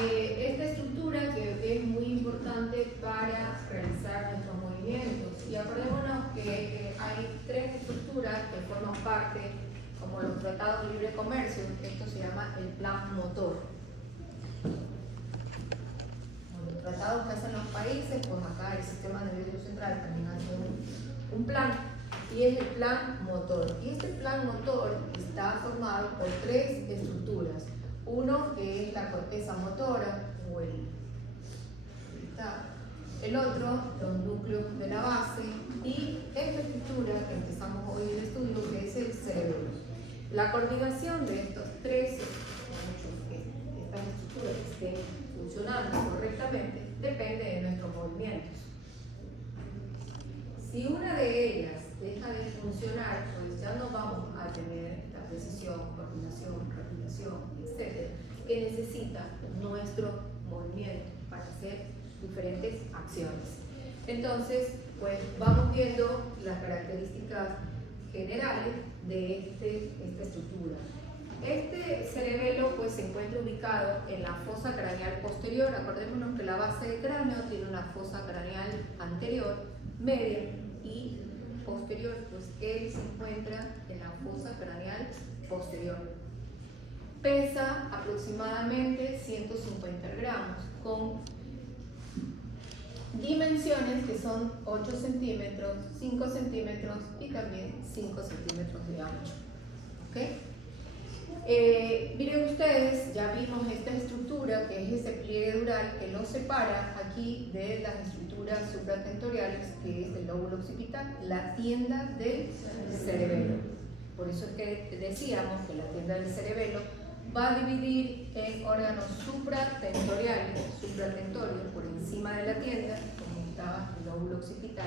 esta estructura que es muy importante para realizar nuestros movimientos. Y acordémonos que hay tres estructuras que forman parte, como los tratados de libre comercio. Esto se llama el plan motor. Los tratados que hacen los países, pues acá el sistema nervioso central también hace un plan, y es el plan motor. Y este plan motor está formado por tres estructuras. Uno que es la corteza motora, o el otro, los núcleos de la base, y esta estructura que empezamos hoy el estudio, que es el cerebelo. La coordinación de estos tres, que estas estructuras estén funcionando correctamente, depende de nuestros movimientos. Si una de ellas deja de funcionar, pues ya no vamos a tener la precisión, coordinación, respiración, etc., que necesita nuestro movimiento para hacer diferentes acciones. Entonces, pues vamos viendo las características generales de esta estructura. Este cerebelo pues se encuentra ubicado en la fosa craneal posterior. Acordémonos que la base del cráneo tiene una fosa craneal anterior, media y posterior, pues él se encuentra en la fosa craneal posterior. Pesa aproximadamente 150 gramos, con dimensiones que son 8 centímetros, 5 centímetros y también 5 centímetros de ancho. ¿Okay? Miren ustedes, ya vimos esta estructura que es ese pliegue dural que lo separa aquí de las estructuras supratentoriales, que es el lóbulo occipital, la tienda del cerebelo. Por eso es que decíamos que la tienda del cerebelo va a dividir en órganos supratentoriales, supratentorios por encima de la tienda, como estaba el lóbulo occipital,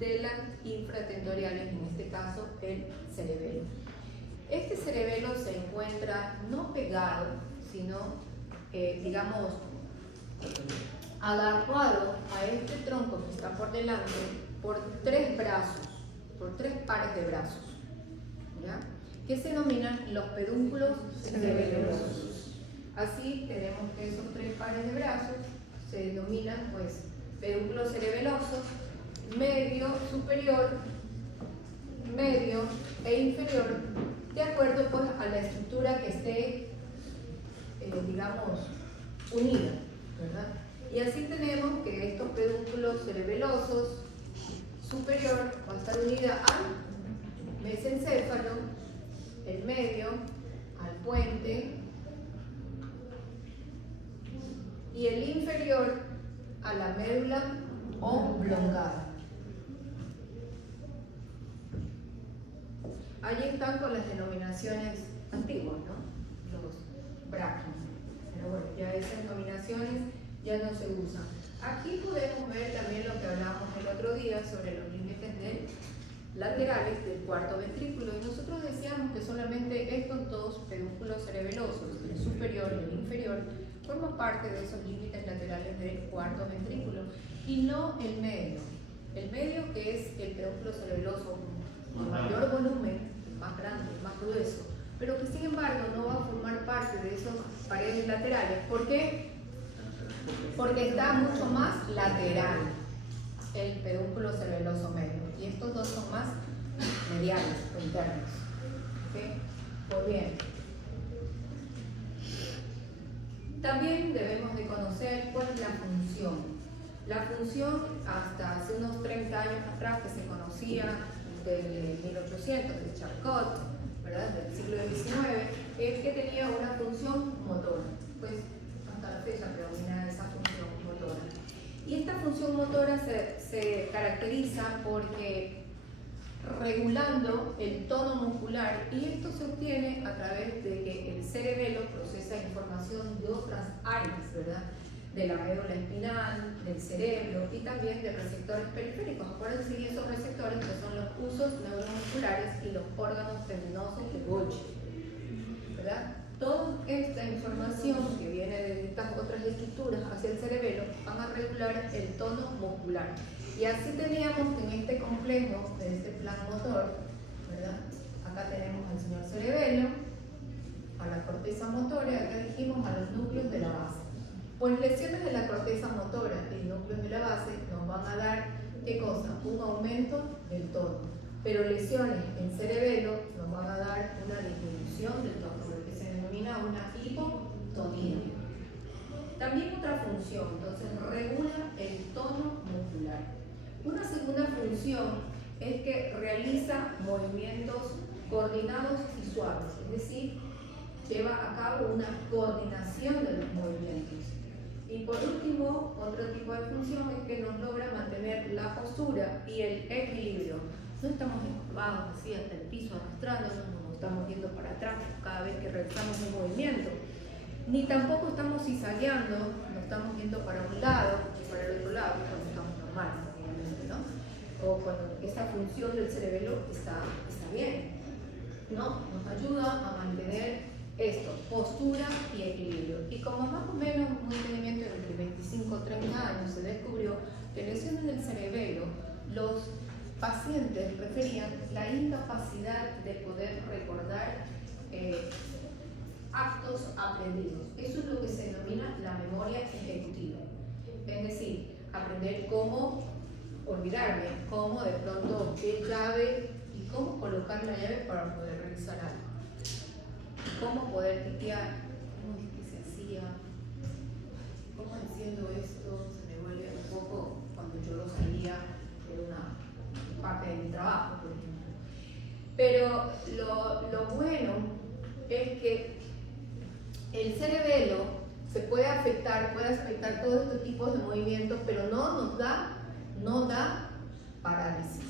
de las infratentoriales, en este caso el cerebelo. Este cerebelo se encuentra no pegado, sino, digamos, agarrado a este tronco que está por delante por tres brazos, por tres pares de brazos, ¿ya? Que se denominan los pedúnculos cerebelosos. Así tenemos que esos tres pares de brazos se denominan pues pedúnculos cerebelosos, medio, superior, medio e inferior, de acuerdo pues a la estructura que esté, digamos, unida, ¿verdad? Y así tenemos que estos pedúnculos cerebelosos superior va a estar unida al mesencéfalo, el medio al puente y el inferior a la médula oblongada. Allí están con las denominaciones antiguas, ¿no? Los braquios. Pero bueno, ya esas denominaciones ya no se usan. Aquí podemos ver también lo que hablábamos el otro día sobre los límites laterales del cuarto ventrículo, y nosotros decíamos que solamente estos dos pedúnculos cerebelosos, el superior y el inferior, forman parte de esos límites laterales del cuarto ventrículo, y no el medio. El medio, que es el pedúnculo cerebeloso con mayor volumen, más grande, más grueso, pero que sin embargo no va a formar parte de esas paredes laterales. ¿Por qué? Porque está mucho más lateral el pedúnculo cerebeloso medio, y estos dos son más mediales o internos. ¿Okay? Pues bien, también debemos de conocer cuál es la función. La función, hasta hace unos 30 años atrás, que se conocía del 1800, de Charcot, ¿verdad?, del siglo XIX, es que tenía una función motora. Pues hasta la fecha predomina esa función motora. Y esta función motora se caracteriza porque regulando el tono muscular, y esto se obtiene a través de que el cerebelo procesa información de otras áreas, ¿verdad?, de la médula espinal, del cerebro y también de receptores periféricos. Acuérdense de esos receptores que son los usos neuromusculares y los órganos tendinosos de Golgi, ¿verdad? Toda esta información que viene de estas otras estructuras hacia el cerebelo van a regular el tono muscular. Y así teníamos que en este complejo de este plan motor, ¿verdad?, acá tenemos al señor cerebelo, a la corteza motora, acá dijimos a los núcleos de la base. Pues lesiones de la corteza motora y núcleos de la base nos van a dar, ¿qué cosa? Un aumento del tono. Pero lesiones en cerebelo nos van a dar una disminución del tono, lo que se denomina una hipotonía. También otra función, entonces regula el tono muscular. Una segunda función es que realiza movimientos coordinados y suaves, es decir, lleva a cabo una coordinación de los movimientos. Y por último, otro tipo de función es que nos logra mantener la postura y el equilibrio. No estamos encorvados así hasta el piso arrastrándonos, no nos estamos yendo para atrás cada vez que realizamos un movimiento. Ni tampoco estamos zigzagueando, no estamos yendo para un lado y para el otro lado cuando estamos normales, obviamente, ¿no? O cuando esa función del cerebelo está bien, ¿no? Nos ayuda a mantener esto, postura y equilibrio. Y como más o menos un entendimiento entre 25 y 30 años se descubrió que lesiones del cerebelo, los pacientes referían la incapacidad de poder recordar actos aprendidos. Eso es lo que se denomina la memoria ejecutiva. Es decir, aprender cómo olvidarme, cómo de pronto qué llave y cómo colocar la llave para poder realizar algo. Cómo poder tipear, cómo es que se hacía, cómo haciendo esto se me vuelve un poco cuando yo lo sabía, era una parte de mi trabajo, por ejemplo. Pero lo bueno es que el cerebelo se puede afectar todos estos tipos de movimientos, pero no da parálisis.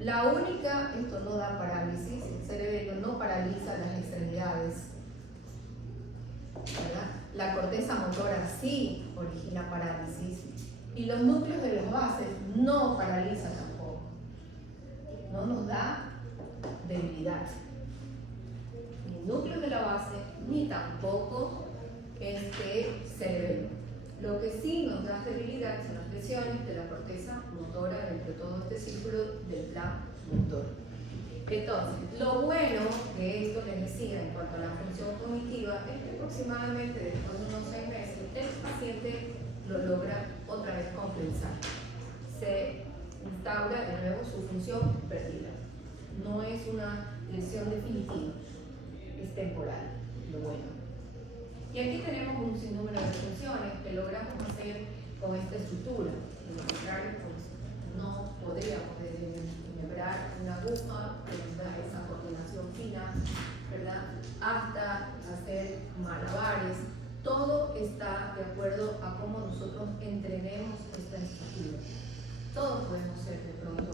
La única, esto no da parálisis, el cerebelo no paraliza las extremidades, ¿verdad? La corteza motora sí origina parálisis y los núcleos de las bases no paralizan tampoco, no nos da debilidad, ni núcleos de la base, ni tampoco cerebelo. Lo que sí nos da debilidad son las lesiones de la corteza motora dentro de todo este círculo del plan motor. Entonces, lo bueno de esto les decía en cuanto a la función cognitiva es que aproximadamente después de unos 6 meses el paciente lo logra otra vez compensar. Se instaura de nuevo su función perdida. No es una lesión definitiva, es temporal, lo bueno. Y aquí tenemos un sinnúmero de funciones que logramos hacer con esta estructura. De lo contrario, pues no podríamos enhebrar una aguja, dar esa coordinación fina, ¿verdad? Hasta hacer malabares. Todo está de acuerdo a cómo nosotros entrenemos esta estructura. Todos podemos ser de pronto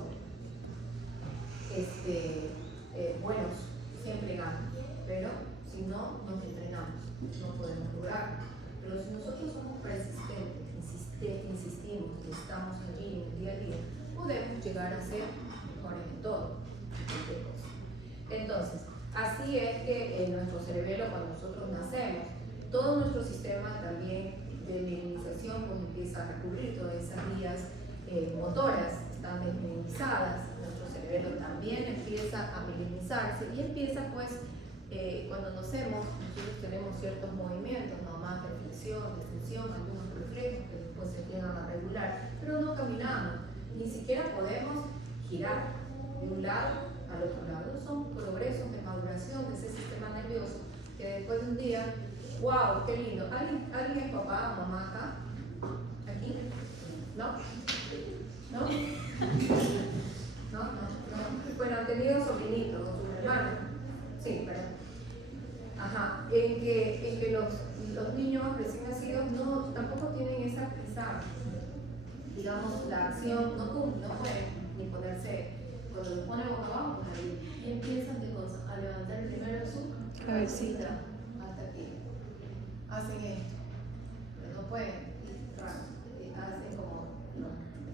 buenos, siempre ganan, pero si no nos entrenamos, no podemos lograrlo. Pero si nosotros somos persistentes, insistimos y estamos allí en el día a día, podemos llegar a ser mejores en todo. Entonces, así es que en nuestro cerebelo, cuando nosotros nacemos, todo nuestro sistema también de mielinización pues empieza a recurrir todas esas vías motoras, están desmielinizadas, nuestro cerebelo también empieza a mielinizarse y empieza pues cuando nacemos, nosotros tenemos ciertos movimientos, ¿no? Más de flexión, de extensión, algunos reflejos que después se llegan a regular, pero no caminamos, ni siquiera podemos girar de un lado al otro lado. Son progresos de maduración de ese sistema nervioso que después de un día, wow, qué lindo. ¿Alguien es papá o mamá acá? ¿Aquí? ¿No? ¿No? ¿No? Bueno, han tenido sobrinitos o sus hermanos. Sí, pero ajá, en que los niños recién nacidos tampoco tienen esa digamos, la acción, no pueden ni ponerse, cuando los ponen boca abajo, pues ahí, y empiezan a levantar primero su cabecita hasta que hacen esto, pero no pueden, hacen como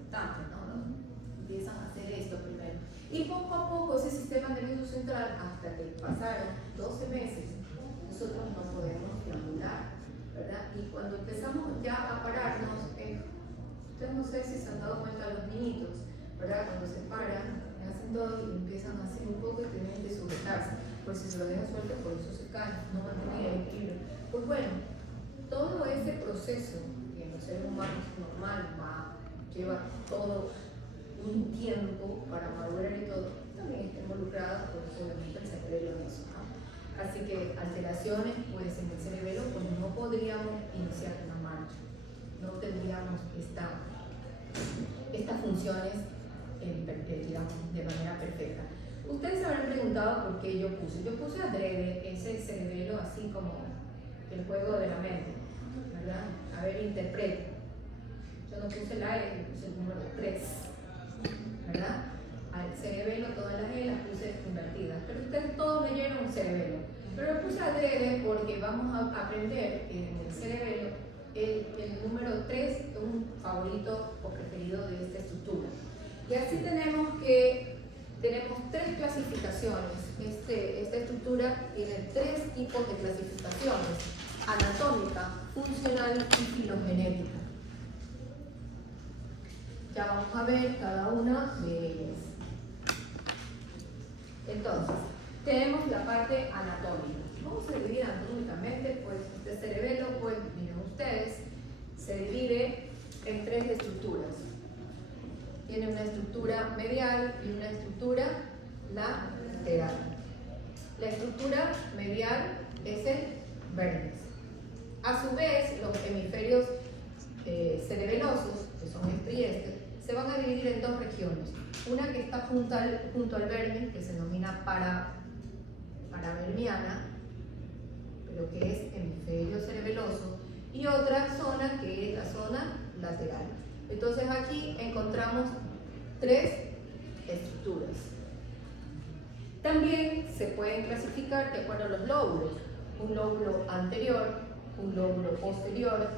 tanto, ¿no? Empiezan a hacer esto primero. Y poco a poco ese sistema nervioso central, hasta que pasaron 12 meses, nosotros no podemos deambular, ¿verdad? Y cuando empezamos ya a pararnos, ustedes no sé si se han dado cuenta los niñitos, ¿verdad? Cuando se paran, hacen todo y empiezan a hacer un poco y tienen que sujetarse, pues si se lo dejan suelto, por eso se caen, no mantienen el equilibrio. Pues bueno, todo ese proceso proceso que en los seres humanos normal lleva todo un tiempo para madurar y todo, también está involucrada, pues, obviamente el cerebelo en eso, ¿no? Así que alteraciones pues, en el cerebelo, pues no podríamos iniciar una marcha, no tendríamos estas funciones digamos, de manera perfecta. Ustedes se habrán preguntado por qué yo puse adrede ese cerebelo así como el juego de la mente, ¿verdad? A ver, interprete. Yo no puse la E, yo puse el número 3, ¿verdad? Al cerebelo, todas las E las puse invertidas, pero ustedes todos leyeron cerebelo. Pero lo puse adrede porque vamos a aprender que en el cerebelo el número 3 es un favorito o preferido de esta estructura. Y así tenemos tres clasificaciones. Esta estructura tiene tres tipos de clasificaciones: anatómica, funcional y filogenética. Ya vamos a ver cada una de ellas. Entonces, tenemos la parte anatómica. ¿Cómo se divide anatómicamente? Pues este cerebelo, pues miren ustedes, se divide en tres estructuras. Tiene una estructura medial y una estructura lateral. La estructura medial es el vértex. A su vez, los hemisferios cerebelosos, que son este y este, se van a dividir en dos regiones. Una que está junto al vermis, que se denomina paravermiana, pero que es hemisferio cerebeloso, y otra zona que es la zona lateral. Entonces aquí encontramos tres estructuras. También se pueden clasificar de acuerdo a los lóbulos: un lóbulo anterior, un lóbulo posterior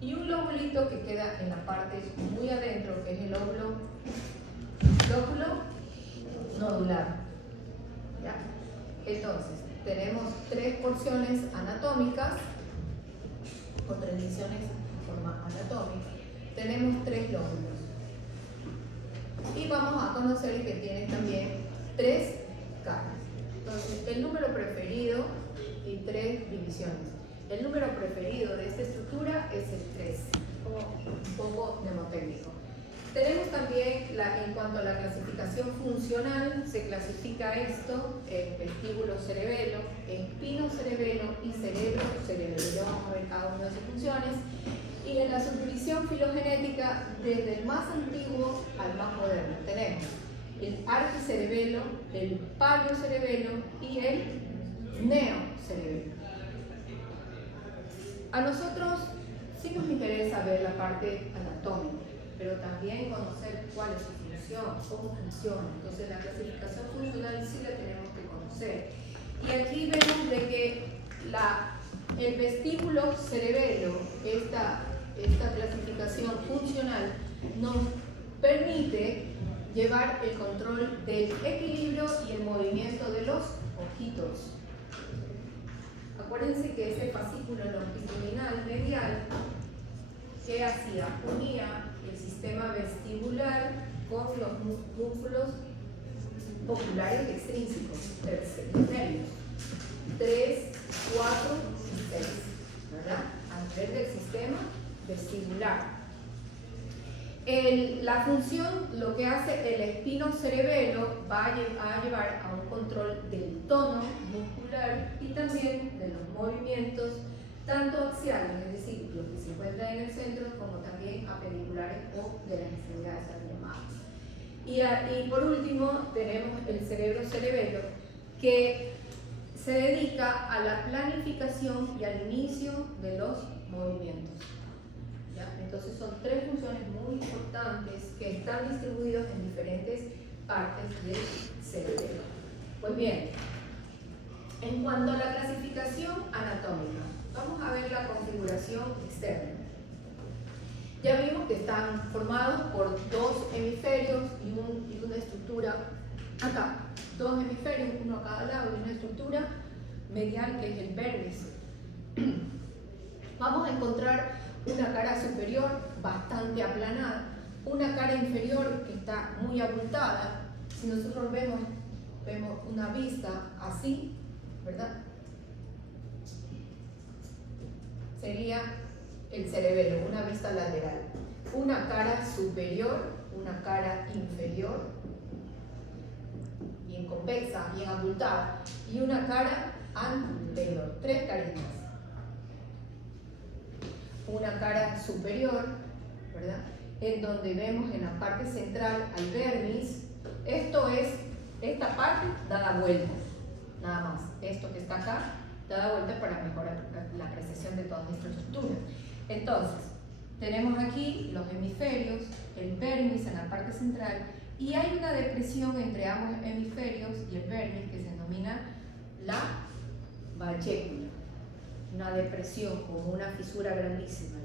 y un lóbulito que queda en la parte muy adentro, que es el lóbulo nodular. ¿Ya? Entonces, tenemos tres porciones anatómicas o tres divisiones en forma anatómica. Tenemos tres lóbulos. Y vamos a conocer que tiene también tres caras. Entonces, el número preferido y tres divisiones. El número preferido de esta estructura es el 3, como un poco mnemotécnico. Tenemos también, en cuanto a la clasificación funcional, se clasifica esto en vestíbulo cerebelo, espino cerebelo y cerebro cerebelo. Ya vamos a ver cada una de sus funciones. Y en la subdivisión filogenética, desde el más antiguo al más moderno, tenemos el arquicerebelo, el paleocerebelo y el neocerebelo. A nosotros sí nos interesa ver la parte anatómica, pero también conocer cuál es su función, cómo funciona. Entonces la clasificación funcional sí la tenemos que conocer. Y aquí vemos de que el vestíbulo cerebelo, esta clasificación funcional, nos permite llevar el control del equilibrio y el movimiento de los ojitos. Acuérdense que ese fascículo longitudinal medial, ¿qué hacía? Unía el sistema vestibular con los músculos oculares extrínsecos, tercios, 3, 4 y 6, ¿verdad? A nivel del sistema vestibular. La función, lo que hace el espinocerebelo, va a llevar a un control del tono muscular y también de los movimientos, tanto axiales, es decir, los que se encuentran en el centro, como también apendiculares o de las extremidades llamadas. Y por último, tenemos el cerebro-cerebelo, que se dedica a la planificación y al inicio de los movimientos. ¿Ya? Entonces son tres funciones muy importantes que están distribuidas en diferentes partes del cerebro. Pues bien, en cuanto a la clasificación anatómica, vamos a ver la configuración externa. Ya vimos que están formados por dos hemisferios y una estructura acá. Dos hemisferios, uno a cada lado, y una estructura medial que es el vértex. Vamos a encontrar una cara superior bastante aplanada, una cara inferior que está muy abultada. Si nosotros vemos una vista así, ¿verdad? sería el cerebelo, una vista lateral. Una cara superior, una cara inferior, bien convexa, bien abultada, y una cara anterior, tres caritas. Una cara superior, ¿verdad? En donde vemos en la parte central al vermis. Esto es, esta parte da la vuelta, nada más. Esto que está acá da la vuelta para mejorar la apreciación de toda nuestra estructura. Entonces, tenemos aquí los hemisferios, el vermis en la parte central, y hay una depresión entre ambos hemisferios y el vermis que se denomina la vallécula. Una depresión, como una fisura grandísima,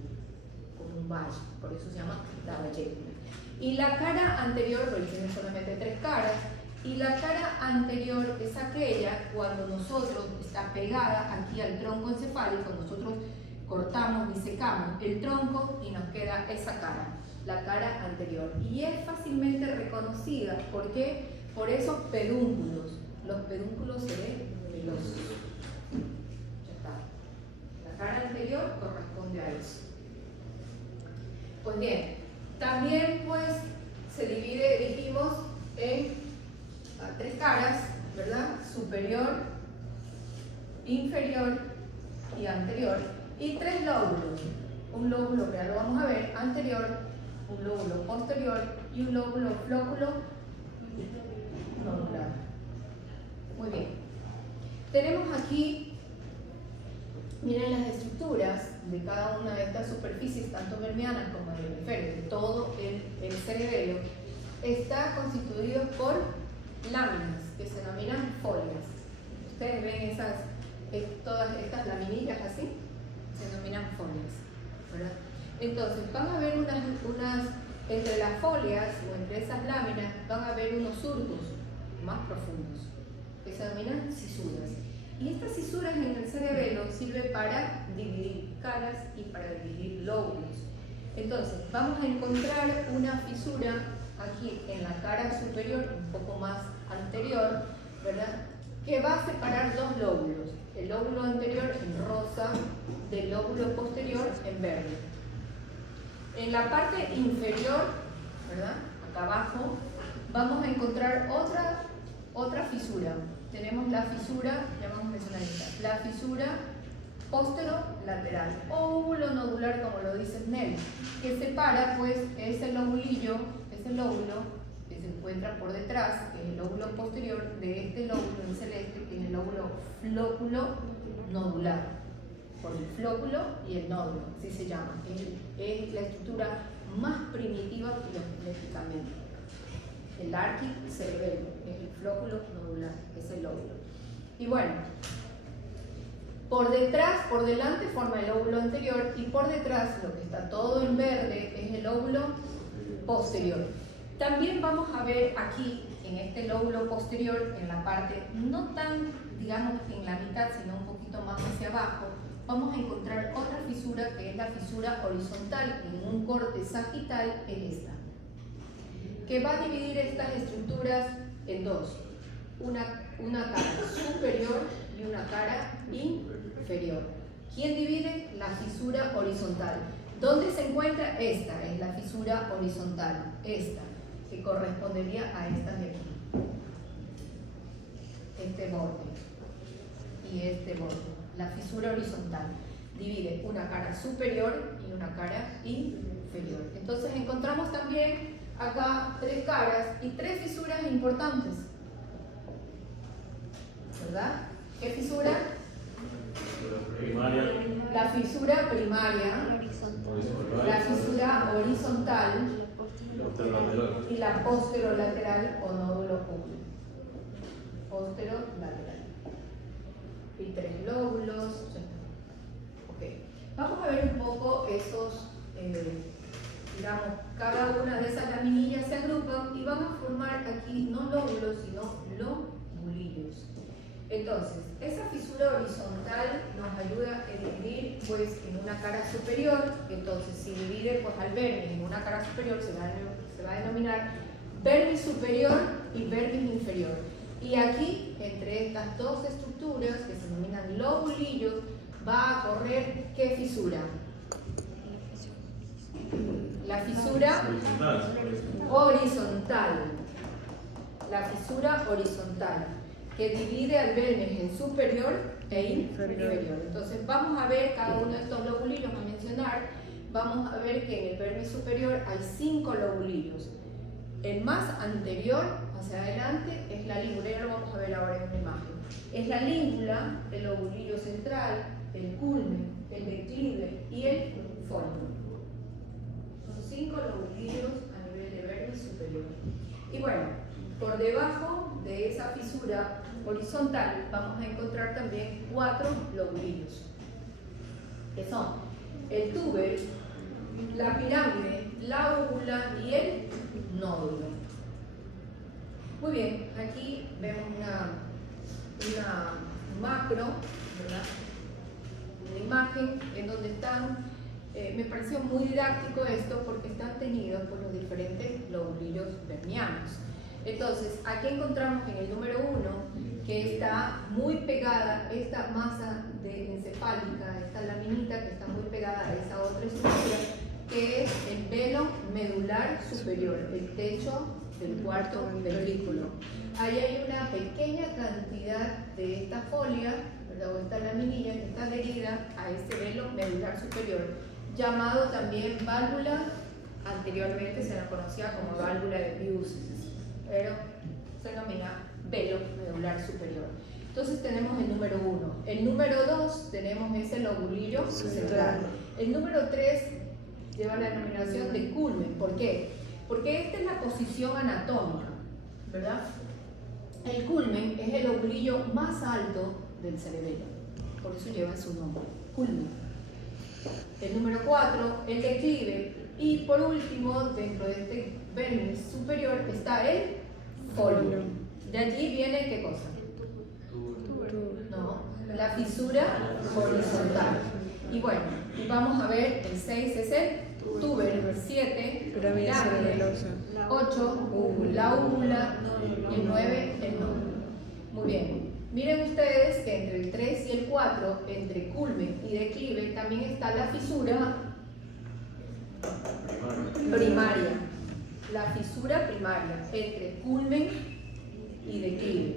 como un valle, por eso se llama la vallécula. Y la cara anterior, porque tiene solamente tres caras, y la cara anterior es aquella cuando nosotros está pegada aquí al tronco encefálico, nosotros cortamos, disecamos el tronco y nos queda esa cara, la cara anterior. Y es fácilmente reconocida, ¿por qué? Por esos pedúnculos. Los pedúnculos se ven los... Ya está. La cara anterior corresponde a eso. Pues bien, también pues se divide, dijimos, en tres caras, ¿verdad? Superior, inferior y anterior. Y tres lóbulos. Un lóbulo, que ya lo vamos a ver, anterior, un lóbulo posterior y un lóbulo flóculo nodular. Muy bien. Tenemos aquí, miren las estructuras de cada una de estas superficies, tanto vermianas como del hemisferio, de todo el cerebelo, está constituido por láminas que se denominan folias. Ustedes ven todas estas laminillas así, se denominan folias, ¿verdad? Entonces van a ver unas entre las folias o entre esas láminas van a haber unos surcos más profundos que se denominan cisuras. Y estas cisuras en el cerebelo sirven para dividir caras y para dividir lóbulos. Entonces vamos a encontrar una fisura aquí en la cara superior, un poco más anterior, ¿verdad? Que va a separar dos lóbulos, el lóbulo anterior en rosa, del lóbulo posterior en verde. En la parte inferior, ¿verdad? Acá abajo, vamos a encontrar otra fisura. Tenemos la fisura, ya vamos a mencionar esta, la fisura posterolateral o óvulo nodular, como lo dice Snell, que separa pues ese lobulillo, ese lóbulo que se encuentra por detrás, que es el lóbulo posterior, de este lóbulo en celeste, que es el lóbulo flóculo nodular, por el flóculo y el nódulo, así se llama. Es la estructura más primitiva filogenéticamente. El arquicerebelo es el flóculo nodular, es el lóbulo. Y bueno, por detrás, por delante forma el lóbulo anterior y por detrás, lo que está todo en verde, es el lóbulo posterior. También vamos a ver aquí, en este lóbulo posterior, en la parte no tan, digamos, en la mitad, sino un poquito más hacia abajo, vamos a encontrar otra fisura que es la fisura horizontal, en un corte sagital es esta, que va a dividir estas estructuras en dos, una cara superior y una cara inferior. ¿Quién divide? La fisura horizontal. ¿Dónde se encuentra? Esta es la fisura horizontal, esta, que correspondería a estas de aquí. Este borde y este borde. La fisura horizontal divide una cara superior y una cara inferior. Entonces encontramos también acá tres caras y tres fisuras importantes, ¿verdad? ¿Qué fisura? Primaria. La fisura primaria, la fisura horizontal y la posterolateral o nódulo oculto. Posterolateral. Y tres lóbulos. Okay. Vamos a ver un poco esos, digamos, cada una de esas laminillas se agrupan y van a formar aquí no lóbulos, sino lobulillos. Entonces, esa fisura horizontal nos ayuda a dividir pues en una cara superior. Entonces, si divide pues al vermis en una cara superior, se va a denominar vermis superior y vermis inferior. Y aquí, entre estas dos estructuras que se denominan lobulillos, va a correr ¿qué fisura? La fisura horizontal. La fisura horizontal, que divide al vermes en superior e inferior. Entonces vamos a ver cada uno de estos lobulillos a mencionar. Vamos a ver que en el vermes superior hay 5 lobulillos. El más anterior, hacia adelante, es la língula. Ya lo vamos a ver ahora en una imagen. Es la língula, el lobulillo central, el culmen, el declive y el fondo. Son 5 lobulillos a nivel de vermes superior. Y bueno, por debajo de esa fisura horizontal vamos a encontrar también 4 lobulillos, que son el túber, la pirámide, la úvula y el nódulo. Muy bien, aquí vemos una macro, ¿verdad? Una imagen en donde están, me pareció muy didáctico esto porque están teñidos por los diferentes lobulillos vernianos. Entonces, aquí encontramos en el número 1 que está muy pegada esta masa encefálica, esta laminita que está muy pegada a esa otra estructura, que es el velo medular superior, el techo del cuarto ventrículo. Ahí hay una pequeña cantidad de esta folia, ¿verdad? O esta laminilla que está adherida a este velo medular superior, llamado también válvula, anteriormente se la conocía como válvula de Pius, pero se denomina velo medular superior. Entonces tenemos el número 1. El número 2 tenemos ese lobulillo central. El número 3 lleva la denominación de culmen. ¿Por qué? Porque esta es la posición anatómica, ¿verdad? El culmen es el lobulillo más alto del cerebelo, por eso lleva su nombre, culmen. El número 4, el declive. Y por último, dentro de este vermis superior está el folio. De allí viene ¿qué cosa? No, la fisura horizontal. Y bueno, vamos a ver, el 6 es el túber, 7, pirámide, 8, la úvula y el 9, el nódulo. Muy bien. Miren ustedes que entre el 3 y el 4, entre culmen y declive, también está la fisura primaria. La fisura primaria entre culmen y declive.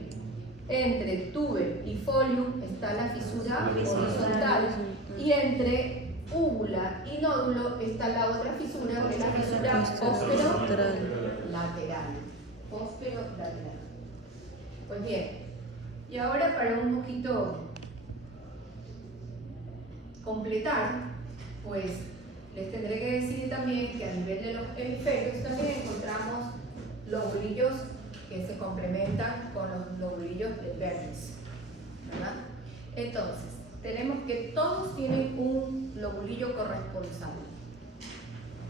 Entre túber y folium está la fisura horizontal. Y entre úvula y nódulo está la otra fisura, que es la fisura póstero-lateral. Póstero-lateral. Pues bien, y ahora para un poquito completar, pues les tendré que decir también que a nivel de los hemisferios también encontramos lobulillos que se complementan con los lobulillos del vermis, ¿verdad? Entonces, tenemos que todos tienen un lobulillo corresponsal,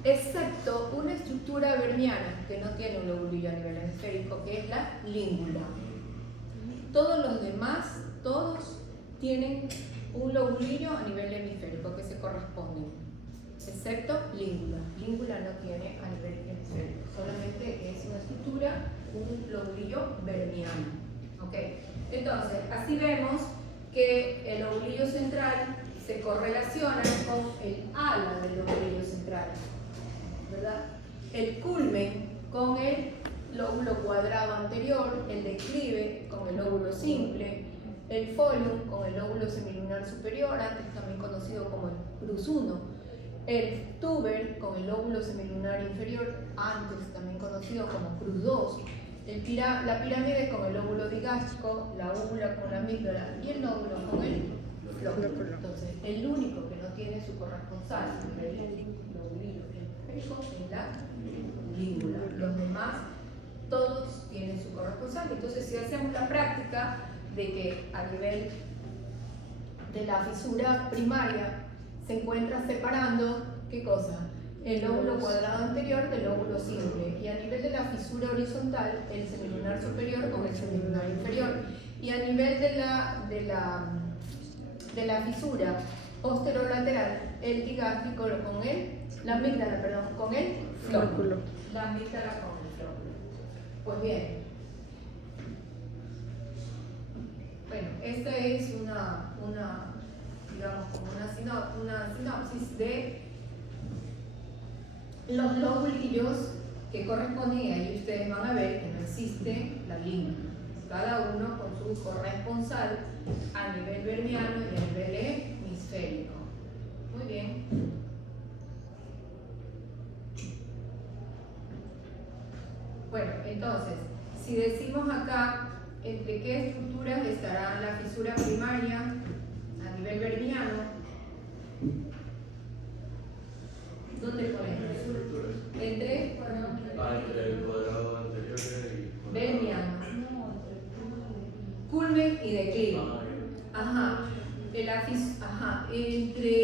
excepto una estructura verniana que no tiene un lobulillo a nivel hemisférico, que es la língula. Todos los demás, todos tienen un lobulillo a nivel hemisférico que se corresponden, excepto língula. Língula no tiene a nivel hemisférico, solamente es una estructura, un lobulillo verniano. ¿Ok? Entonces, así vemos que el lobulillo central se correlaciona con el ala del lobulillo central, ¿verdad? El culmen con el lóbulo cuadrado anterior, el declive con el lóbulo simple, el folium con el lóbulo semilunar superior, antes también conocido como el crus 1, el túber con el lóbulo semilunar inferior, antes también conocido como crus 2, la pirámide con el lóbulo digástrico, la úvula con la amígdala y el nódulo con el flóculo. Entonces, el único que no tiene su corresponsal en el lobulillo hemisférico es la língula. Los demás, todos tienen su corresponsal. Entonces, si hacemos la práctica de que a nivel de la fisura primaria se encuentra separando, ¿qué cosa? El lóbulo cuadrado anterior del lóbulo simple, y a nivel de la fisura horizontal el semilunar superior con el semilunar inferior, y a nivel de la fisura posterolateral el digástrico con la amígdala, perdón, con el flóculo. La amígdala con el flóculo. Pues bien, bueno, esta es una digamos, como una sinopsis de los lobulillos que corresponden, y ahí ustedes van a ver que no existe la línea, cada uno con su corresponsal a nivel vermiano y a nivel hemisférico. Muy bien. Bueno, entonces, si decimos acá entre qué estructuras estará la fisura primaria a nivel vermiano, ¿dónde ponemos? Entre el cuadrado anterior y vermiano, culmen y declive. Ajá. Entre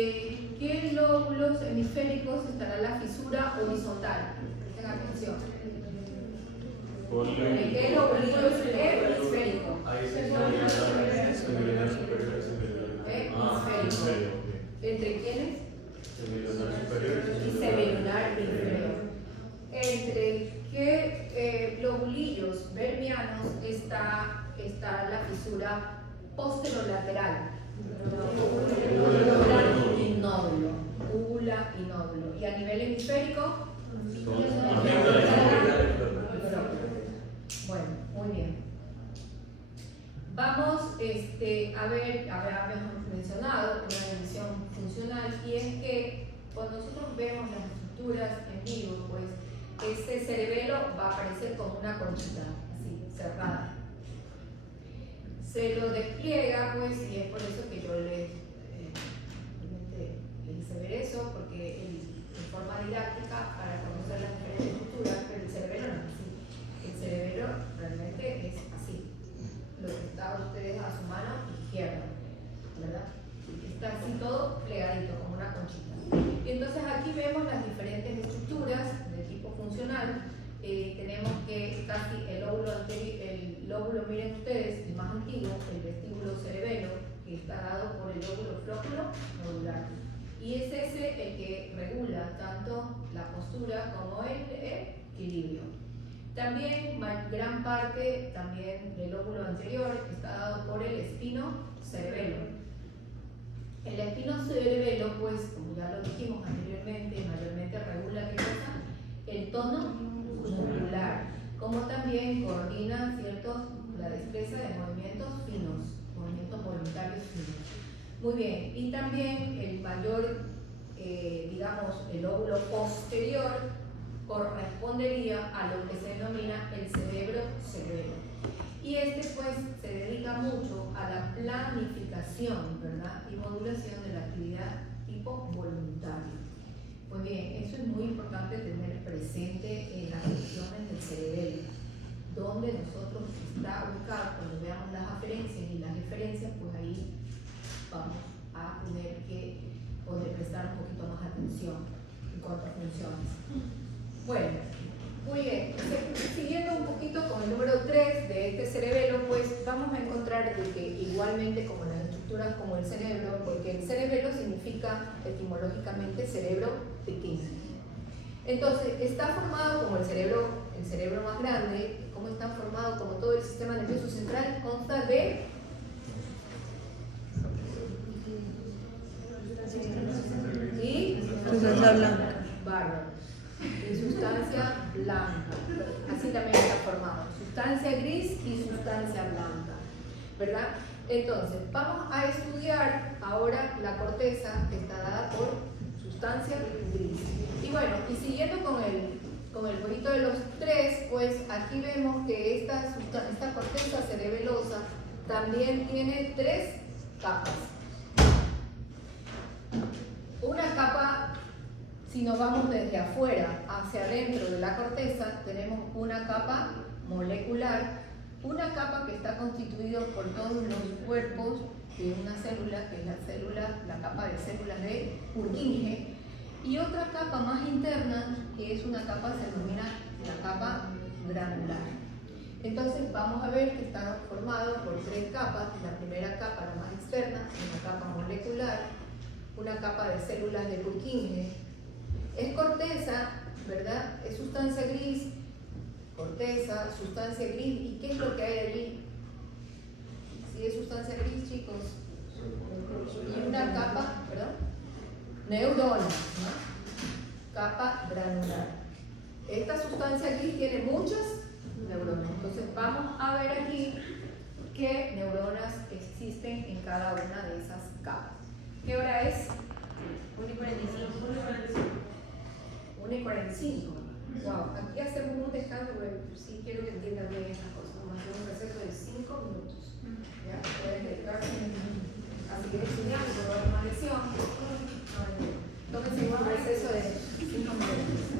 qué lóbulos hemisféricos estará la fisura horizontal. Presten atención. ¿En qué lóbulos hemisféricos? ahí se semilunar superior y semilunar. Hemisférico. ¿Entre quiénes? Semilunar superior Y semilunar inferior. ¿Entre qué lobulillos vermianos está la fisura posterolateral? Úvula y nódulo. Úvula y nódulo. ¿Y a nivel hemisférico? Bueno, muy bien. Vamos a ver, habíamos mencionado una división funcional, y es que cuando nosotros vemos las estructuras en vivo, pues ese cerebelo va a aparecer como una conchita, así, cerrada. Se lo despliega, pues, y es por eso que yo les hice ver eso, porque en forma didáctica, para conocer las diferentes estructuras, pero el cerebelo no es así. El cerebelo realmente es así, lo que está ustedes a su mano izquierda, ¿verdad? Está así todo plegadito, como una conchita. Y entonces aquí vemos las diferentes estructuras de tipo funcional. Tenemos que casi el lóbulo, miren ustedes, el más antiguo, el vestíbulo cerebelo, que está dado por el lóbulo flóculo nodular. Y es ese el que regula tanto la postura como el equilibrio. También gran parte también del lóbulo anterior está dado por el espino cerebelo. El espino cerebelo, pues, como ya lo dijimos anteriormente, mayormente regula ¿qué cosa? El tono muscular, como también coordina la destreza de movimientos finos, movimientos voluntarios finos. Muy bien, y también el mayor, digamos, el lóbulo posterior correspondería a lo que se denomina el cerebro cerebelo. Y pues se dedica mucho a la planificación, ¿verdad? Y modulación de la actividad tipo voluntaria. Muy bien, eso es muy importante tener presente en las regiones del cerebelo, donde nosotros está ubicado. Cuando veamos las aferencias y las diferencias, pues ahí vamos a poder prestar un poquito más atención en cuanto a funciones. Bueno, muy bien, siguiendo un poquito con el número 3 de este cerebelo, pues vamos a encontrar de que igualmente como las estructuras como el cerebro, porque el cerebelo significa etimológicamente cerebro pequeño. Entonces, está formado como el cerebro más grande. ¿Cómo está formado? Como todo el sistema nervioso central, consta de sustancia blanca. Bárbaro. Y sustancia blanca. Así también está formado. Sustancia gris y sustancia blanca, ¿verdad? Entonces, vamos a estudiar ahora la corteza, que está dada por sustancia gris. Y bueno, y siguiendo con el jueguito de los tres, pues aquí vemos que esta corteza cerebelosa también tiene 3 capas. Una capa, si nos vamos desde afuera hacia adentro de la corteza, tenemos una capa molecular, una capa que está constituida por todos los cuerpos de una célula, que es la capa de células de Purkinje, y otra capa más interna, que es una capa, se denomina la capa granular. Entonces vamos a ver que está formado por 3 capas. La primera capa, la más externa, una capa molecular, una capa de células de Purkinje. Es corteza, ¿verdad? Es sustancia gris, corteza, sustancia gris. ¿Y qué es lo que hay allí? Si es sustancia gris, chicos, y una capa, perdón, neuronas, ¿no? Capa granular. Esta sustancia aquí tiene muchas neuronas. Entonces vamos a ver aquí qué neuronas existen en cada una de esas capas. ¿Qué hora es? 1:45. Wow, aquí hacemos un descanso, pero sí quiero que entiendan bien estas cosas. Vamos a hacer un receso de 5 minutos. ¿Ya? Pueden dedicarse a seguir estudiando, por la más lección. Tómense un receso de 5 minutos.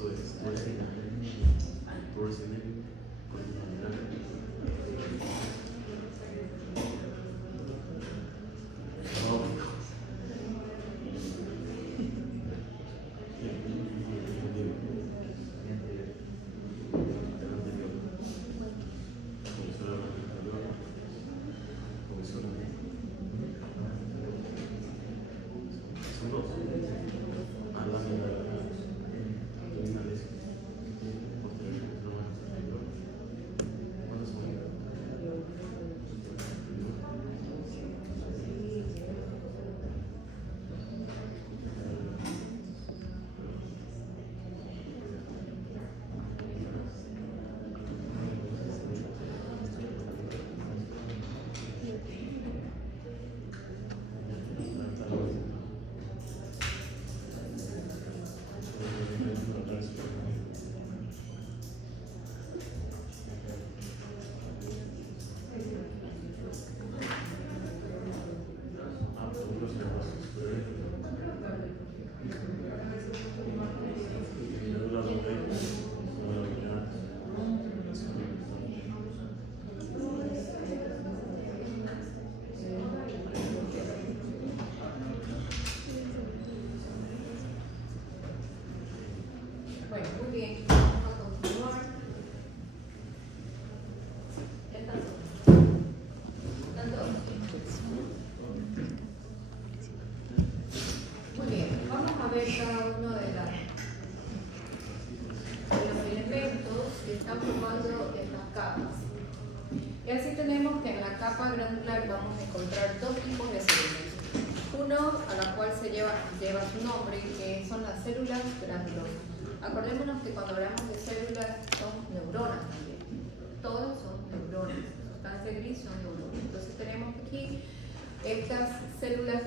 Eso es porcine, Bueno, muy bien, vamos a continuar. ¿Ya están todos? ¿Están todos? Muy bien, vamos a ver cada uno de los elementos que están formando estas capas. Y así tenemos que en la capa granular vamos a encontrar dos tipos de células. Uno a la cual lleva su nombre, que son las células granulosas. Acordémonos que cuando hablamos de células son neuronas también. Todas son neuronas. La sustancia gris son neuronas. Entonces tenemos aquí estas células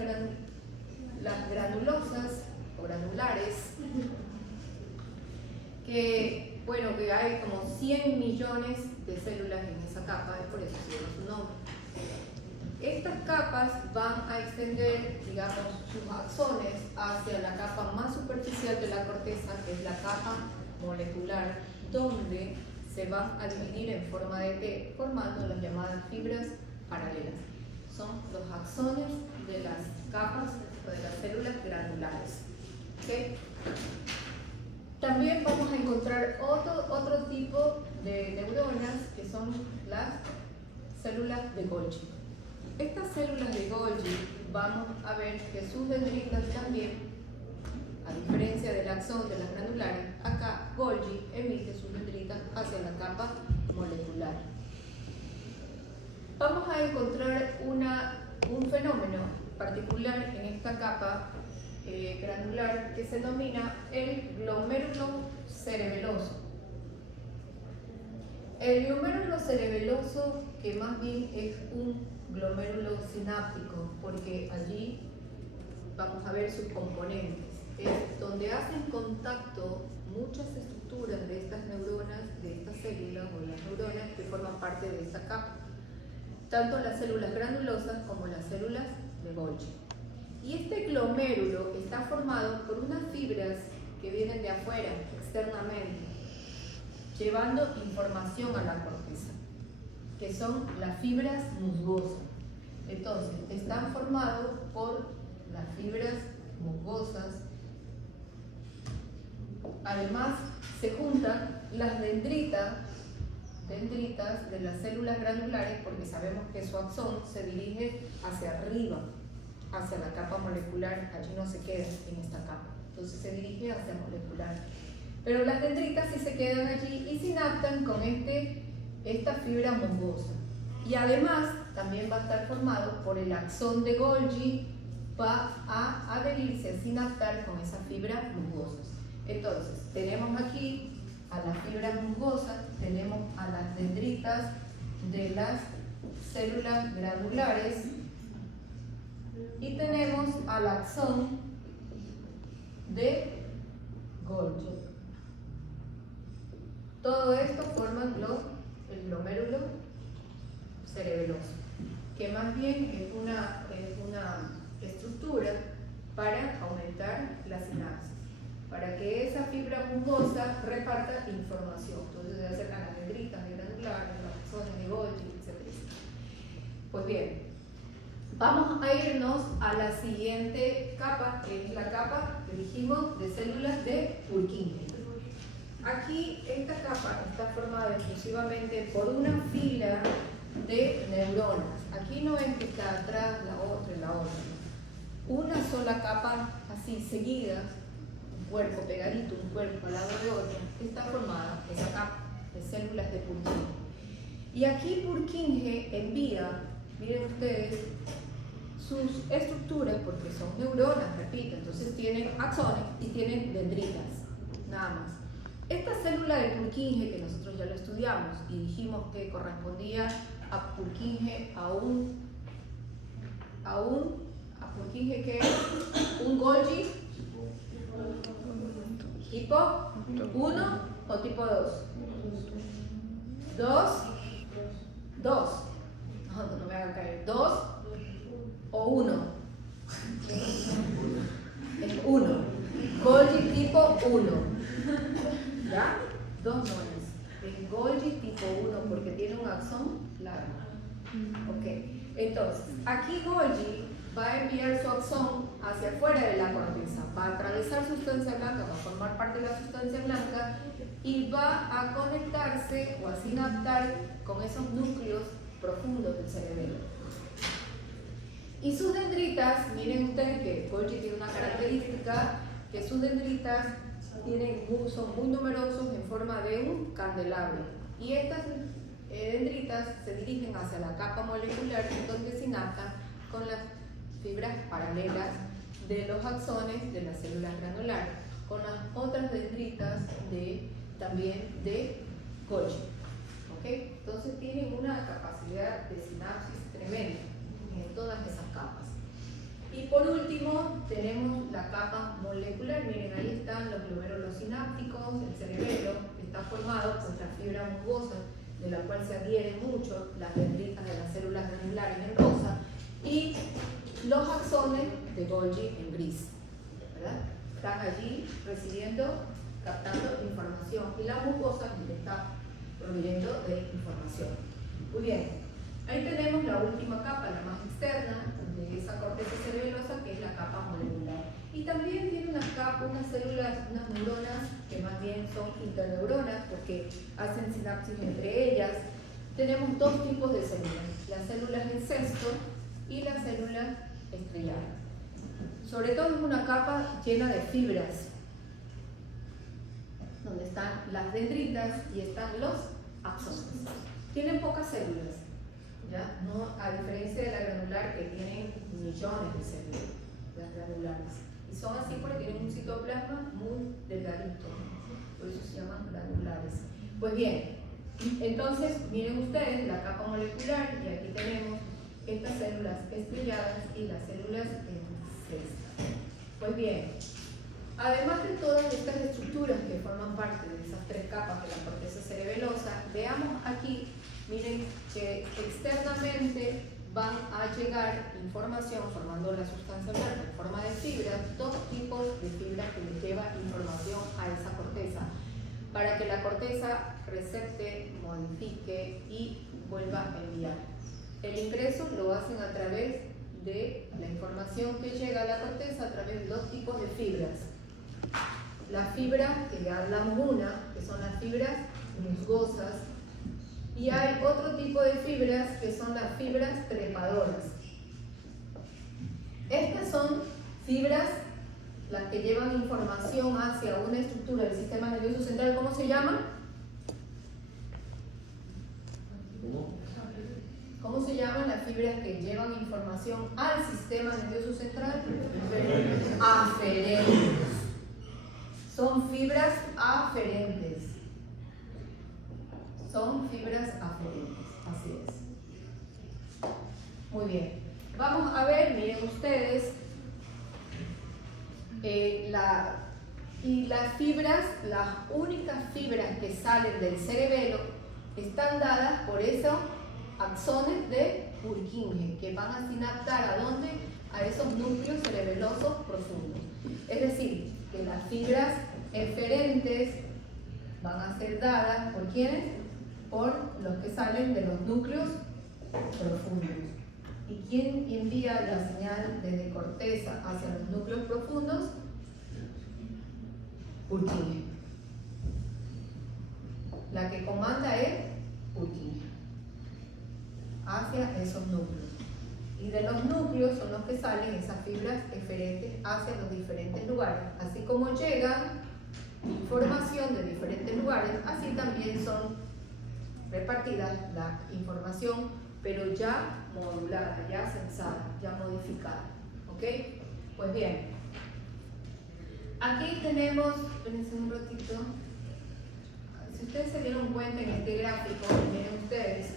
las granulosas o granulares, que bueno, que hay como 100 millones de células en esa capa, y por eso lleva su nombre. Estas capas van a extender, digamos, sus axones hacia la capa más superficial de la corteza, que es la capa molecular, donde se van a dividir en forma de T, formando las llamadas fibras paralelas. Son los axones de las capas o de las células granulares. ¿Okay? También vamos a encontrar otro tipo de neuronas, que son las células de Golgi. Estas células de Golgi, vamos a ver que sus dendritas también, a diferencia del axón de las granulares, acá Golgi emite sus dendritas hacia la capa molecular. Vamos a encontrar un fenómeno particular en esta capa granular que se denomina el glomérulo cerebeloso. El glomérulo cerebeloso, que más bien es un glomérulo sináptico, porque allí vamos a ver sus componentes, es donde hacen contacto muchas estructuras de estas neuronas, de estas células o las neuronas que forman parte de esta capa, tanto las células granulosas como las células de Golgi. Y este glomérulo está formado por unas fibras que vienen de afuera, externamente, llevando información a la corteza, que son las fibras musgosas. Entonces, están formados por las fibras musgosas. Además, se juntan las dendritas de las células granulares, porque sabemos que su axón se dirige hacia arriba, hacia la capa molecular. Allí no se queda en esta capa, entonces se dirige hacia molecular. Pero las dendritas sí se quedan allí y sinaptan con esta fibra musgosa. Y además también va a estar formado por el axón de Golgi, va a adherirse, a sinaptar con esas fibras musgosas. Entonces, tenemos aquí a las fibras musgosas, tenemos a las dendritas de las células granulares y tenemos al axón de Golgi. Todo esto forman el glomérulo cerebeloso, que más bien es una estructura para aumentar la sinapsis, para que esa fibra musgosa reparta información. Entonces se acercan las dendritas de granular, los axones de Golgi, etc. Pues bien, vamos a irnos a la siguiente capa, que es la capa que dijimos de células de Purkinje. Aquí esta capa está formada exclusivamente por una fila de neuronas. Aquí no es que está atrás la otra y la otra. Una sola capa así seguida, un cuerpo pegadito, un cuerpo al lado de otro, está formada esa capa de células de Purkinje. Y aquí Purkinje envía, miren ustedes, sus estructuras, porque son neuronas, repito, entonces tienen axones y tienen dendritas, nada más. Esta célula de Purkinje, que nosotros ya lo estudiamos y dijimos que correspondía a Purkinje Purkinje que es un Golgi tipo 1 o tipo 2. 2. No me hagan caer. 2 o 1. Es 1. Golgi tipo 1. ¿Ya? 2 no es. Es Golgi tipo 1 porque tiene un axón largo. Ok. Entonces, aquí Golgi va a enviar su axón hacia afuera de la corteza, va a atravesar sustancia blanca, va a formar parte de la sustancia blanca y va a conectarse o a sinaptar con esos núcleos profundos del cerebelo. Y sus dendritas, miren ustedes que Golgi tiene una característica, que sus dendritas son muy numerosos en forma de un candelabro. Y estas dendritas se dirigen hacia la capa molecular donde sinaptan con las fibras paralelas de los axones de las células granulares, con las otras dendritas también de Golgi. ¿Okay? Entonces tienen una capacidad de sinapsis tremenda en todas esas capas. Y por último tenemos la capa molecular. Miren, ahí están los glomérulos sinápticos, el cerebelo, que está formado por la fibra musgosa, de la cual se adhieren mucho las dendritas de las células granulares en rosa, y los axones de Golgi en gris, ¿verdad? Están allí recibiendo, captando información, y la mucosa que está proveyendo de información. Muy bien, ahí tenemos la última capa, la más externa de esa corteza cerebelosa, que es la capa molecular. Y también tiene unas células, unas neuronas que más bien son interneuronas porque hacen sinapsis entre ellas. Tenemos dos tipos de células, las células en cesto y las células estrelladas. Sobre todo es una capa llena de fibras, donde están las dendritas y están los axones. Tienen pocas células, ¿ya? No, a diferencia de la granular que tienen millones de células, las granulares. Y son así porque tienen un citoplasma muy delgadito, por eso se llaman granulares. Pues bien, entonces miren ustedes la capa molecular y aquí tenemos estas células estrelladas y las células en cesta. Pues bien, además de todas estas estructuras que forman parte de esas tres capas de la corteza cerebelosa, veamos aquí, miren que externamente van a llegar información formando la sustancia blanca en forma de fibras, dos tipos de fibras que les lleva información a esa corteza, para que la corteza recepte, modifique y vuelva a enviar. El ingreso lo hacen a través de la información que llega a la corteza a través de dos tipos de fibras. La fibra, que ya hablamos que son las fibras musgosas, y hay otro tipo de fibras que son las fibras trepadoras. Estas son fibras las que llevan información hacia una estructura del sistema nervioso central. ¿Cómo se llaman? ¿Cómo se llaman las fibras que llevan información al sistema nervioso central? Aferentes. Son fibras aferentes. Son fibras aferentes, así es. Muy bien. Vamos a ver, miren ustedes, y las fibras, las únicas fibras que salen del cerebelo están dadas por esos axones de Purkinje, que van a sinaptar ¿a dónde? A esos núcleos cerebelosos profundos. Es decir, que las fibras eferentes van a ser dadas ¿por quiénes? Por los que salen de los núcleos profundos. ¿Y quién envía la señal desde corteza hacia los núcleos profundos? Purkinje. La que comanda es Purkinje hacia esos núcleos. Y de los núcleos son los que salen esas fibras eferentes hacia los diferentes lugares. Así como llega información de diferentes lugares, así también son repartidas la información, pero ya modulada, ya censada, ya modificada. ¿Ok? Pues bien, aquí tenemos, espérense un ratito, si ustedes se dieron cuenta en este gráfico, miren ustedes,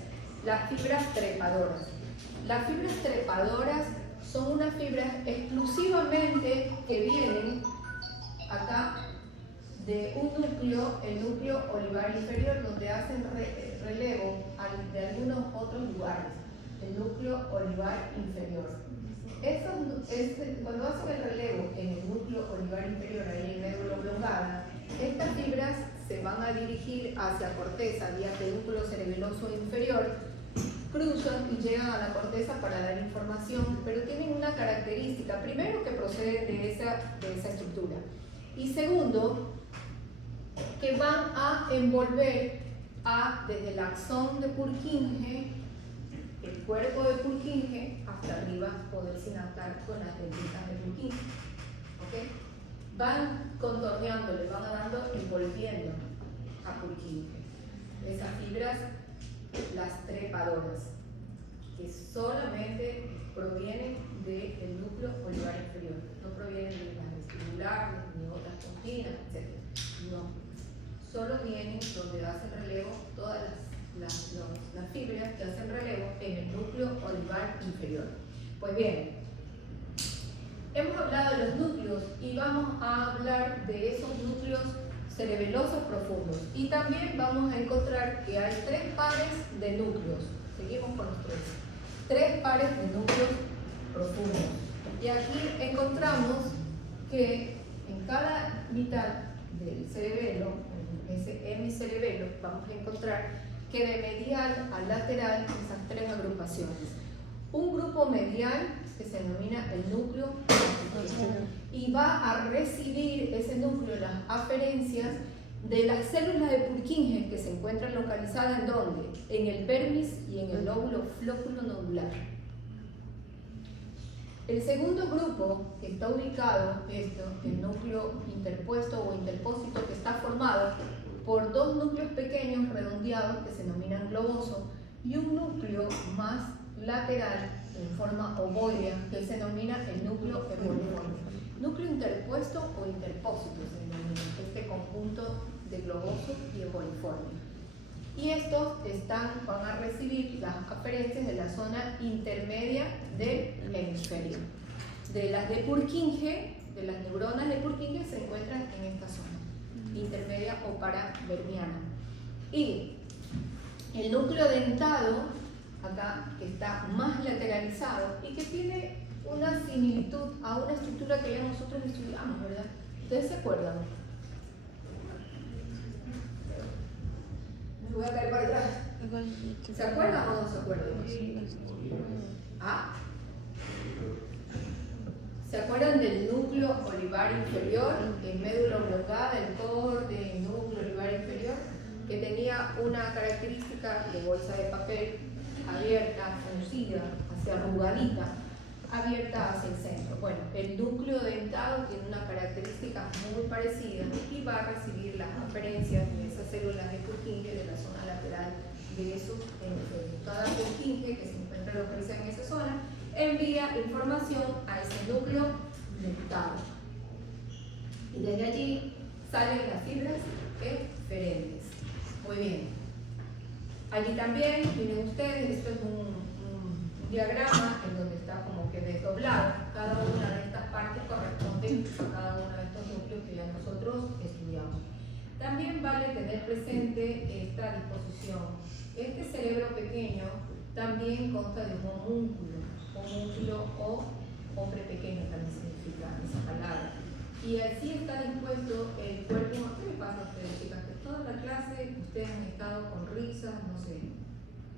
las fibras trepadoras. Las fibras trepadoras son unas fibras exclusivamente que vienen acá de un núcleo, el núcleo olivar inferior, donde hacen relevo de algunos otros lugares, el núcleo olivar inferior. Cuando hacen el relevo en el núcleo olivar inferior, ahí en médula oblongada, estas fibras se van a dirigir hacia corteza vía pedúnculo cerebeloso inferior, cruzan y llegan a la corteza para dar información, pero tienen una característica, primero que proceden de esa estructura, y segundo, que van a envolver desde el axón de Purkinje, el cuerpo de Purkinje, hasta arriba poder sinaptar con las dendritas de Purkinje. ¿Okay? Van contorneándole, van envolviendo a Purkinje. Esas fibras, las trepadoras, que solamente provienen del núcleo olivar inferior, no provienen de las vestibulares, ni otras continas, etc. No, solo vienen donde hacen relevo todas las fibras que hacen relevo en el núcleo olivar inferior. Pues bien, hemos hablado de los núcleos y vamos a hablar de esos núcleos cerebelosos profundos. Y también vamos a encontrar que hay 3 pares de núcleos. Seguimos con los 3 pares de núcleos profundos. Y aquí encontramos que en cada mitad del cerebelo, en ese hemicerebelo, vamos a encontrar que de medial a lateral esas 3 agrupaciones. Un grupo medial que se denomina el núcleo y va a recibir ese núcleo las aferencias de las células de Purkinje que se encuentran localizadas ¿en dónde? En el permis y en el lóbulo flóculo nodular. El segundo grupo que está ubicado, el núcleo interpuesto o interpósito, que está formado por 2 núcleos pequeños redondeados que se denominan globoso y un núcleo más lateral en forma ovoidea que se denomina el núcleo emboliforme. Núcleo interpuesto o interpósito se denomina este conjunto de globoso y emboliforme. Y estos van a recibir las aferencias de la zona intermedia del hemisferio. De las de Purkinje, de las neuronas de Purkinje se encuentran en esta zona intermedia o paravermiana. Y el núcleo dentado, acá, que está más lateralizado y que tiene una similitud a una estructura que ya nosotros estudiamos, ¿verdad? ¿Ustedes se acuerdan? Me voy a caer para atrás. ¿Se acuerdan o no se acuerdan? ¿Ah? ¿Se acuerdan del núcleo olivar inferior, en médula oblongada, el corte, el núcleo olivar inferior, que tenía una característica de bolsa de papel abierta, fruncida, hacia arrugadita, abierta hacia el centro? Bueno, el núcleo dentado tiene una característica muy parecida y va a recibir las aferencias de esas células de Purkinje de la zona lateral de esos hemisferios. Cada Purkinje que se encuentra localizada en esa zona envía información a ese núcleo dentado. Y desde allí salen las fibras eferentes. Muy bien. Allí también, miren ustedes, esto es un diagrama en donde está como que desdoblado. Cada una de estas partes corresponde a cada uno de estos núcleos que ya nosotros estudiamos. También vale tener presente esta disposición. Este cerebro pequeño también consta de un homúnculo o hombre pequeño también significa esa palabra. Y así está dispuesto el cuerpo. ¿Qué me pasa a ustedes, chicas? Que toda la clase ustedes han estado con risas, no sé.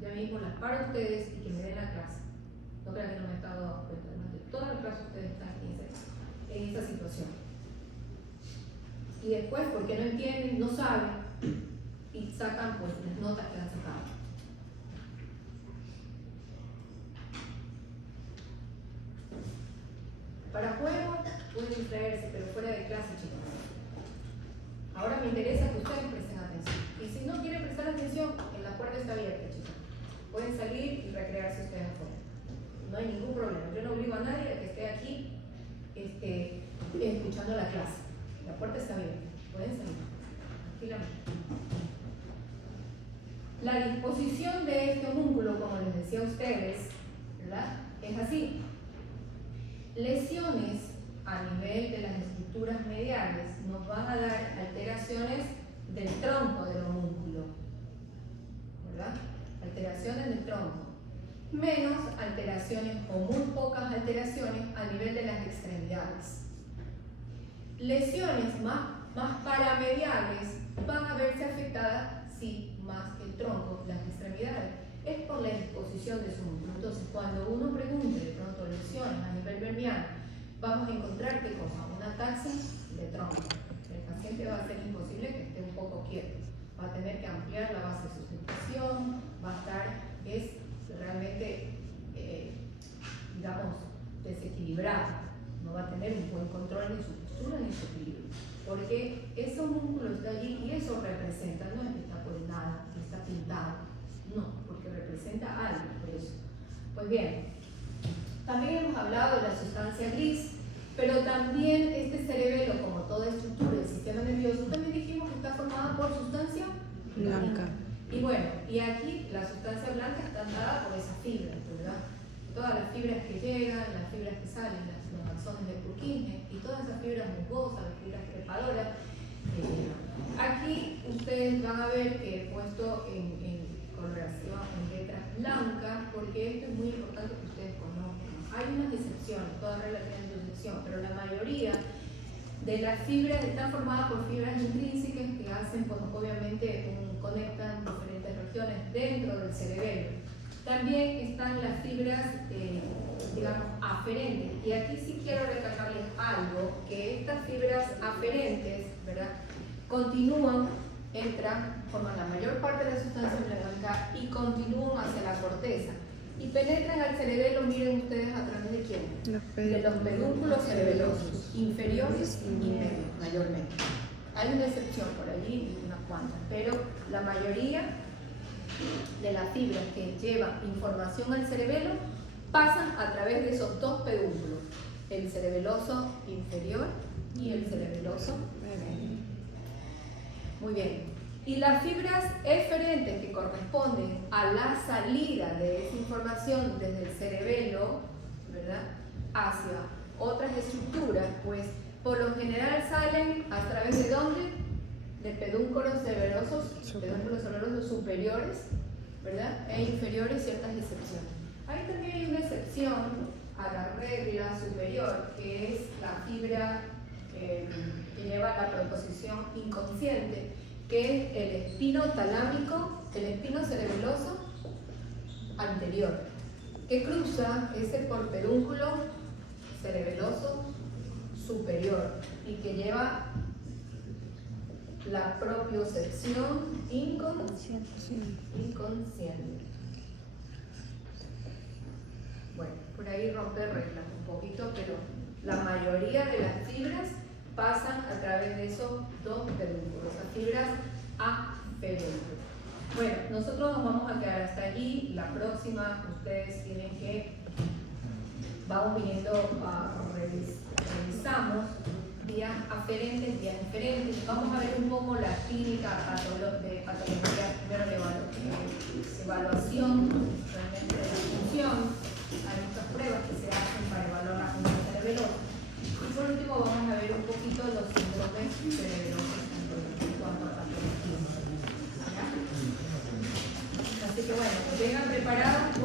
Ya mismo las paro a ustedes y que me den la clase. No crean que no me he estado dando cuenta. Durante toda la clase ustedes están en esa situación. Y después, porque no entienden, no saben, y sacan pues las notas que han sacado. Para juego pueden distraerse, pero fuera de clase, chicos. Ahora me interesa que ustedes presten atención. Y si no quieren prestar atención, la puerta está abierta, chicos. Pueden salir y recrearse ustedes afuera. No hay ningún problema. Yo no obligo a nadie a que esté aquí escuchando la clase. La puerta está abierta. Pueden salir. Tranquilamente. La disposición de este homúnculo, como les decía a ustedes, ¿verdad? Es así. Lesiones a nivel de las estructuras mediales nos van a dar alteraciones del tronco del homúnculo, ¿verdad? Alteraciones del tronco, menos alteraciones o muy pocas alteraciones a nivel de las extremidades. Lesiones más paramediales van a verse afectadas, sí, más que el tronco, las extremidades. Es por la disposición de su músculo. Entonces, cuando uno pregunte de pronto lesiones a nivel vermiano, vamos a encontrar ¿qué cosa? Una taxa de tronco. El paciente va a ser imposible que esté un poco quieto. Va a tener que ampliar la base de sustentación, va a estar, es realmente, digamos, desequilibrado. No va a tener un buen control de su postura ni su equilibrio. Porque ese músculo está allí y eso representa, no es que está por nada, que está pintado. No, porque representa algo, por eso. Pues bien, también hemos hablado de la sustancia gris, pero también este cerebelo, como toda estructura del sistema nervioso, también dijimos que está formada por sustancia blanca. Y bueno, y aquí la sustancia blanca está dada por esas fibras, ¿verdad? Todas las fibras que llegan, las fibras que salen, los axones de Purkinje, y todas esas fibras musgosas, las fibras trepadoras. Aquí ustedes van a ver que he puesto en coloración en letras blancas, porque esto es muy importante que ustedes conozcan. Hay unas excepciones, todas reglas tienen su excepción, pero la mayoría de las fibras están formadas por fibras intrínsecas que hacen, pues obviamente, conectan diferentes regiones dentro del cerebelo. También están las fibras, digamos, aferentes. Y aquí sí quiero recalcarles algo, que estas fibras aferentes, ¿verdad?, continúan, entran, forman la mayor parte de la sustancia blanca y continúan hacia la corteza. Y penetran al cerebelo, miren ustedes a través de quién? De los pedúnculos cerebelosos, inferiores y medios, mayormente. Hay una excepción por allí, unas cuantas, pero la mayoría de las fibras que llevan información al cerebelo pasan a través de esos dos pedúnculos, el cerebeloso inferior y el cerebeloso medio. Muy bien. Y las fibras eferentes que corresponden a la salida de esa información desde el cerebelo, ¿verdad?, hacia otras estructuras, pues por lo general salen a través de ¿dónde? De pedúnculos cerebelosos superiores, ¿verdad?, e inferiores, ciertas excepciones. Ahí también hay una excepción a la regla superior, que es la fibra que lleva la preposición inconsciente, que es el espino talámico, el espino cerebeloso anterior, que cruza ese por pedúnculo cerebeloso superior y que lleva la propiocepción inconsciente. Bueno, por ahí romper reglas un poquito, pero la mayoría de las fibras pasan a través de esos dos pedúnculos, las fibras aferentes. Bueno, nosotros nos vamos a quedar hasta allí. La próxima, ustedes tienen que, vamos viniendo revisamos vías aferentes, vías inferentes. Vamos a ver un poco la clínica de patología, primero la evaluación realmente de la función. Hay muchas pruebas que se hacen para evaluar la función cerebelosa. Y por último vamos a ver un poquito los síndromes cerebelosos en cuanto a patología. Así que bueno, vengan preparados.